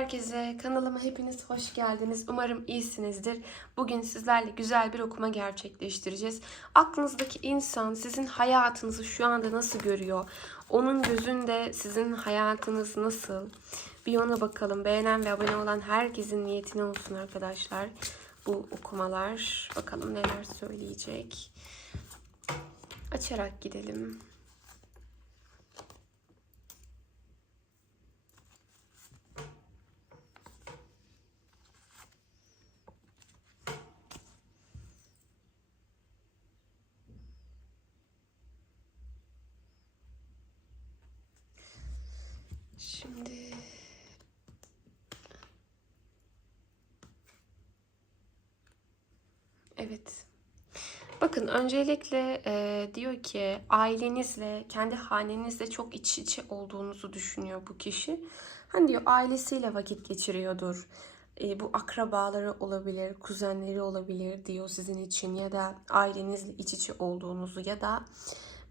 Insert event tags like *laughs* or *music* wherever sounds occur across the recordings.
herkese. Kanalıma hepiniz hoş geldiniz. Umarım iyisinizdir. Bugün sizlerle güzel bir okuma gerçekleştireceğiz. Aklınızdaki insan sizin hayatınızı şu anda nasıl görüyor? Onun gözünde sizin hayatınız nasıl? Bir ona bakalım. Beğenen ve abone olan herkesin niyetine olsun arkadaşlar. Bu okumalar. Bakalım neler söyleyecek. Açarak gidelim. Şimdi Evet. Bakın öncelikle e, diyor ki ailenizle, kendi hanenizle çok iç içe olduğunuzu düşünüyor bu kişi. Hani diyor ailesiyle vakit geçiriyordur. E, bu akrabaları olabilir, kuzenleri olabilir diyor sizin için ya da ailenizle iç içe olduğunuzu ya da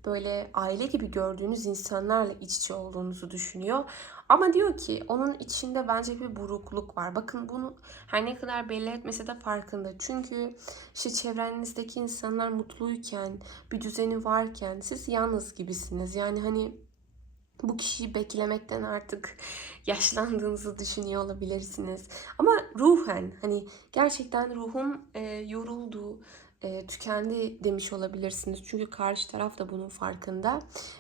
böyle aile gibi gördüğünüz insanlarla iç içe olduğunuzu düşünüyor. Ama diyor ki onun içinde bence bir burukluk var. Bakın bunu her ne kadar belli etmese de farkında. Çünkü işte çevrenizdeki insanlar mutluyken, bir düzeni varken siz yalnız gibisiniz. Yani hani bu kişiyi beklemekten artık *laughs* yaşlandığınızı düşünüyor olabilirsiniz. Ama ruhen hani gerçekten ruhum e, yoruldu, e, tükendi demiş olabilirsiniz. Çünkü karşı taraf da bunun farkında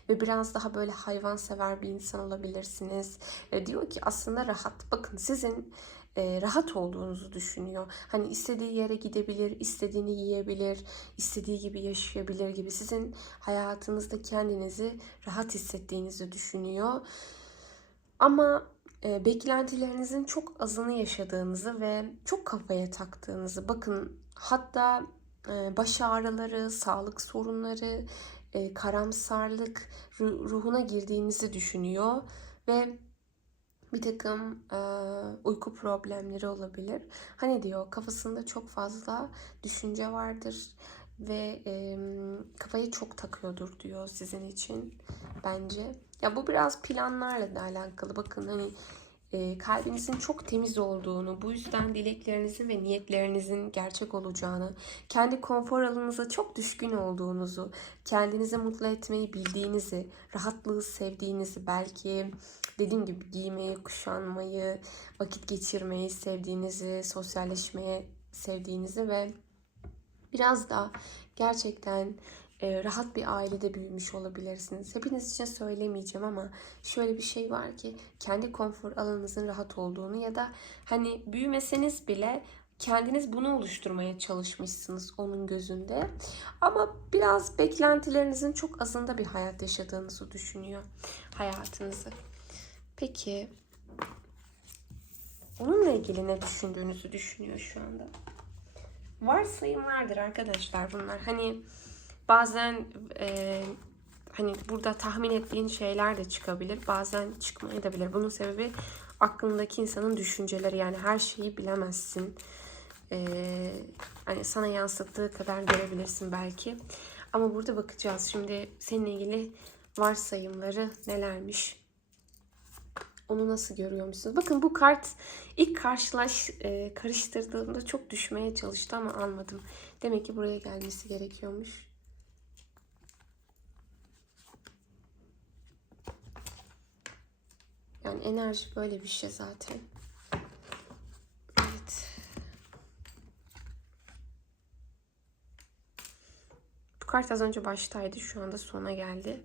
ve biraz daha böyle hayvansever bir insan olabilirsiniz. E, diyor ki aslında rahat. Bakın sizin e, rahat olduğunuzu düşünüyor. Hani istediği yere gidebilir, istediğini yiyebilir, istediği gibi yaşayabilir gibi. Sizin hayatınızda kendinizi rahat hissettiğinizi düşünüyor. Ama e, beklentilerinizin çok azını yaşadığınızı ve çok kafaya taktığınızı. Bakın hatta baş ağrıları, sağlık sorunları, karamsarlık ru- ruhuna girdiğinizi düşünüyor ve bir takım e, uyku problemleri olabilir. Hani diyor kafasında çok fazla düşünce vardır ve e, kafayı çok takıyordur diyor sizin için bence. Ya bu biraz planlarla da alakalı. Bakın hani e, kalbinizin çok temiz olduğunu, bu yüzden dileklerinizin ve niyetlerinizin gerçek olacağını, kendi konfor alanınıza çok düşkün olduğunuzu, kendinizi mutlu etmeyi bildiğinizi, rahatlığı sevdiğinizi, belki dediğim gibi giymeyi, kuşanmayı, vakit geçirmeyi sevdiğinizi, sosyalleşmeye sevdiğinizi ve biraz da gerçekten e, rahat bir ailede büyümüş olabilirsiniz. Hepiniz için söylemeyeceğim ama şöyle bir şey var ki kendi konfor alanınızın rahat olduğunu ya da hani büyümeseniz bile kendiniz bunu oluşturmaya çalışmışsınız onun gözünde. Ama biraz beklentilerinizin çok azında bir hayat yaşadığınızı düşünüyor hayatınızı. Peki onunla ilgili ne düşündüğünüzü düşünüyor şu anda? Varsayımlardır arkadaşlar bunlar. Hani bazen e, hani burada tahmin ettiğin şeyler de çıkabilir. Bazen çıkmayabilir. Bunun sebebi aklındaki insanın düşünceleri. Yani her şeyi bilemezsin. E, hani sana yansıttığı kadar görebilirsin belki. Ama burada bakacağız. Şimdi seninle ilgili varsayımları nelermiş? Onu nasıl görüyor musunuz? Bakın bu kart ilk karşılaş e, karıştırdığımda çok düşmeye çalıştı ama almadım. Demek ki buraya gelmesi gerekiyormuş. Yani enerji böyle bir şey zaten. Evet. Bu kart az önce baştaydı. Şu anda sona geldi.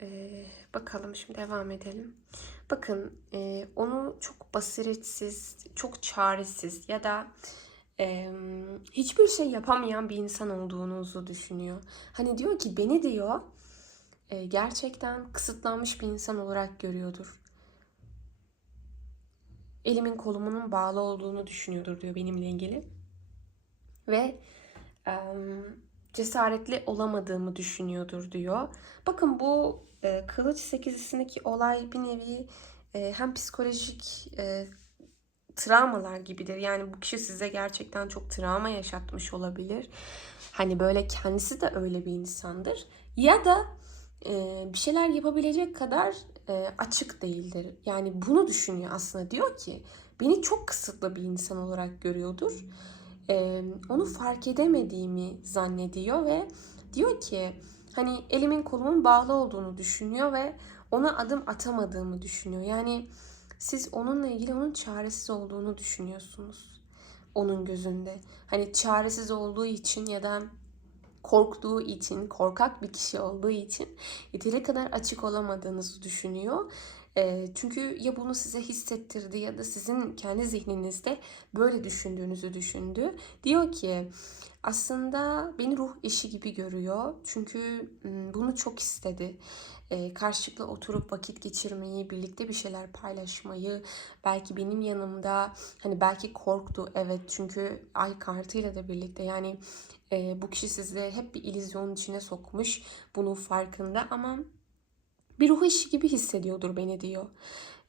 Ee, bakalım şimdi devam edelim. Bakın e, onu çok basiretsiz, çok çaresiz ya da e, hiçbir şey yapamayan bir insan olduğunuzu düşünüyor. Hani diyor ki beni diyor e, gerçekten kısıtlanmış bir insan olarak görüyordur. Elimin kolumunun bağlı olduğunu düşünüyordur diyor benimle ilgili. Ve e, cesaretli olamadığımı düşünüyordur diyor. Bakın bu e, kılıç sekizisindeki olay bir nevi e, hem psikolojik e, travmalar gibidir. Yani bu kişi size gerçekten çok travma yaşatmış olabilir. Hani böyle kendisi de öyle bir insandır. Ya da e, bir şeyler yapabilecek kadar e, açık değildir. Yani bunu düşünüyor aslında. Diyor ki beni çok kısıtlı bir insan olarak görüyordur. E, onu fark edemediğimi zannediyor ve diyor ki hani elimin kolumun bağlı olduğunu düşünüyor ve ona adım atamadığımı düşünüyor. Yani siz onunla ilgili onun çaresiz olduğunu düşünüyorsunuz. Onun gözünde. Hani çaresiz olduğu için ya da korktuğu için, korkak bir kişi olduğu için yeteri kadar açık olamadığınızı düşünüyor. Çünkü ya bunu size hissettirdi ya da sizin kendi zihninizde böyle düşündüğünüzü düşündü. Diyor ki aslında beni ruh eşi gibi görüyor. Çünkü bunu çok istedi. E, karşılıklı oturup vakit geçirmeyi, birlikte bir şeyler paylaşmayı, belki benim yanımda hani belki korktu evet çünkü ay kartıyla da birlikte yani bu kişi sizi hep bir illüzyonun içine sokmuş bunun farkında ama bir ruh eşi gibi hissediyordur beni diyor.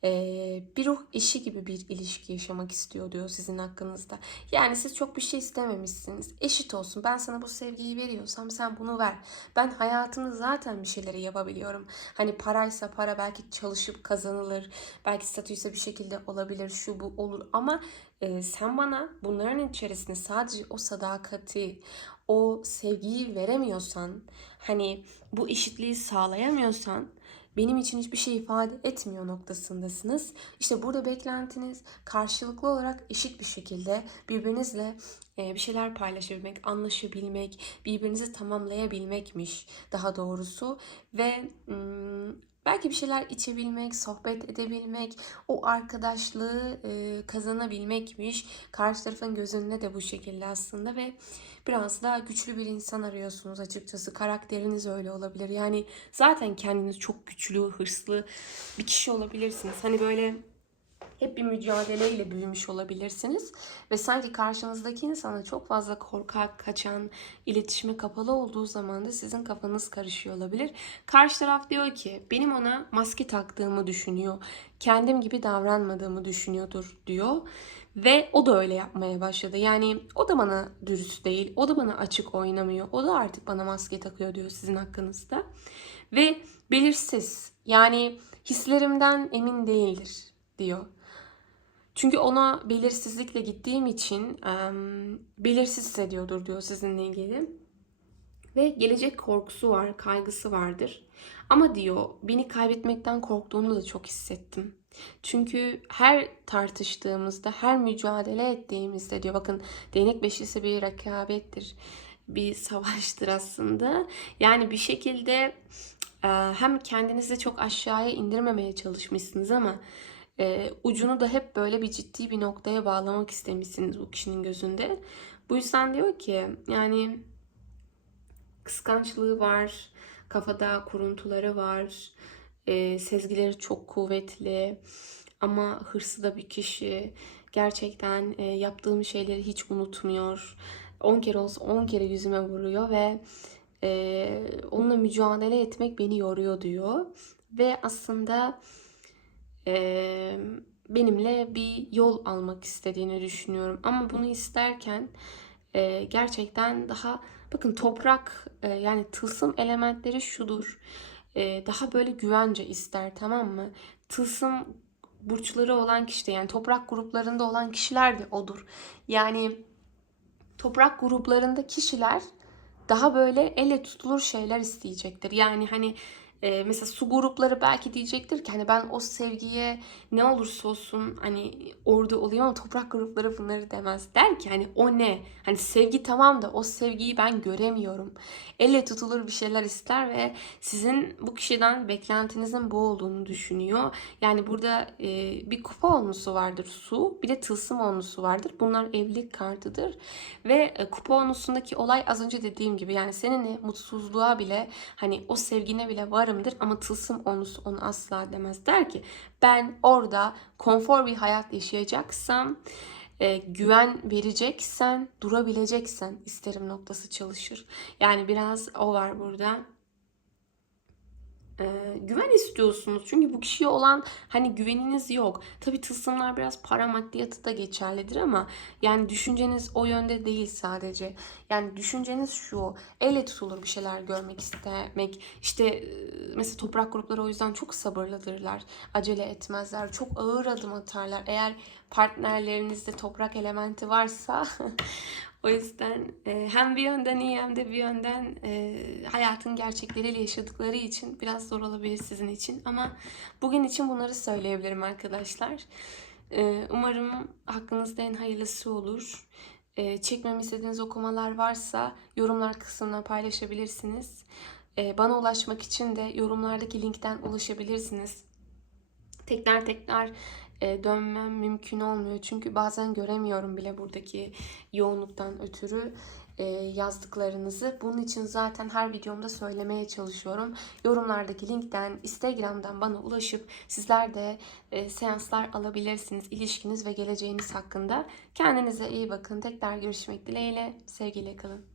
Ee, bir ruh eşi gibi bir ilişki yaşamak istiyor diyor sizin hakkınızda. Yani siz çok bir şey istememişsiniz. Eşit olsun. Ben sana bu sevgiyi veriyorsam sen bunu ver. Ben hayatımda zaten bir şeyleri yapabiliyorum. Hani paraysa para belki çalışıp kazanılır. Belki statüyse bir şekilde olabilir. Şu bu olur. Ama e, sen bana bunların içerisinde sadece o sadakati, o sevgiyi veremiyorsan, hani bu eşitliği sağlayamıyorsan benim için hiçbir şey ifade etmiyor noktasındasınız. İşte burada beklentiniz karşılıklı olarak eşit bir şekilde birbirinizle e, bir şeyler paylaşabilmek, anlaşabilmek, birbirinizi tamamlayabilmekmiş daha doğrusu ve belki bir şeyler içebilmek, sohbet edebilmek, o arkadaşlığı e, kazanabilmekmiş. Karşı tarafın gözünde de bu şekilde aslında ve biraz daha güçlü bir insan arıyorsunuz açıkçası. Karakteriniz öyle olabilir. Yani zaten kendiniz çok güçlü, hırslı bir kişi olabilirsiniz. Hani böyle hep bir mücadeleyle büyümüş olabilirsiniz. Ve sanki karşınızdaki insana çok fazla korkak, kaçan, iletişime kapalı olduğu zaman da sizin kafanız karışıyor olabilir. Karşı taraf diyor ki benim ona maske taktığımı düşünüyor. Kendim gibi davranmadığımı düşünüyordur diyor. Ve o da öyle yapmaya başladı. Yani o da bana dürüst değil. O da bana açık oynamıyor. O da artık bana maske takıyor diyor sizin hakkınızda. Ve belirsiz. Yani hislerimden emin değildir diyor. Çünkü ona belirsizlikle gittiğim için em, belirsiz hissediyordur diyor sizinle ilgili. Ve gelecek korkusu var, kaygısı vardır. Ama diyor beni kaybetmekten korktuğunu da çok hissettim. Çünkü her tartıştığımızda, her mücadele ettiğimizde diyor bakın değnek beşlisi bir rekabettir. Bir savaştır aslında. Yani bir şekilde e, hem kendinizi çok aşağıya indirmemeye çalışmışsınız ama e, ucunu da hep böyle bir ciddi bir noktaya bağlamak istemişsiniz bu kişinin gözünde. Bu yüzden diyor ki yani kıskançlığı var, kafada kuruntuları var, e, sezgileri çok kuvvetli ama hırsı da bir kişi. Gerçekten e, yaptığım şeyleri hiç unutmuyor. 10 kere olsa 10 kere yüzüme vuruyor ve e, onunla mücadele etmek beni yoruyor diyor. Ve aslında e, benimle bir yol almak istediğini düşünüyorum. Ama bunu isterken e, gerçekten daha bakın toprak e, yani tılsım elementleri şudur. E, daha böyle güvence ister tamam mı? Tılsım burçları olan kişi de yani toprak gruplarında olan kişiler de odur. Yani toprak gruplarında kişiler daha böyle elle tutulur şeyler isteyecektir. Yani hani e, mesela su grupları belki diyecektir ki hani ben o sevgiye ne olursa olsun hani orada olayım ama toprak grupları bunları demez. Der ki hani o ne? Hani sevgi tamam da o sevgiyi ben göremiyorum. Elle tutulur bir şeyler ister ve sizin bu kişiden beklentinizin bu olduğunu düşünüyor. Yani burada e, bir kupa olmusu vardır su bir de tılsım olmusu vardır. Bunlar evlilik kartıdır ve e, kupa onusundaki olay az önce dediğim gibi yani seninle mutsuzluğa bile hani o sevgine bile var varımdır ama tılsım onusu onu asla demez. Der ki ben orada konfor bir hayat yaşayacaksam e, güven vereceksen, durabileceksen isterim noktası çalışır. Yani biraz o var burada. E, güven istiyorsunuz. Çünkü bu kişiye olan hani güveniniz yok. Tabii tılsımlar biraz para maddiyatı da geçerlidir ama yani düşünceniz o yönde değil sadece. Yani düşünceniz şu. Elle tutulur bir şeyler görmek istemek. İşte mesela toprak grupları o yüzden çok sabırlıdırlar. Acele etmezler. Çok ağır adım atarlar. Eğer partnerlerinizde toprak elementi varsa *laughs* o yüzden e, hem bir yönden iyi hem de bir yönden e, hayatın gerçekleriyle yaşadıkları için biraz zor olabilir sizin için. Ama bugün için bunları söyleyebilirim arkadaşlar. E, umarım hakkınızda en hayırlısı olur. E, çekmemi istediğiniz okumalar varsa yorumlar kısmına paylaşabilirsiniz. E, bana ulaşmak için de yorumlardaki linkten ulaşabilirsiniz. Tekrar tekrar e, dönmem mümkün olmuyor. Çünkü bazen göremiyorum bile buradaki yoğunluktan ötürü e, yazdıklarınızı. Bunun için zaten her videomda söylemeye çalışıyorum. Yorumlardaki linkten, Instagram'dan bana ulaşıp sizler de e, seanslar alabilirsiniz. ilişkiniz ve geleceğiniz hakkında. Kendinize iyi bakın. Tekrar görüşmek dileğiyle. Sevgiyle kalın.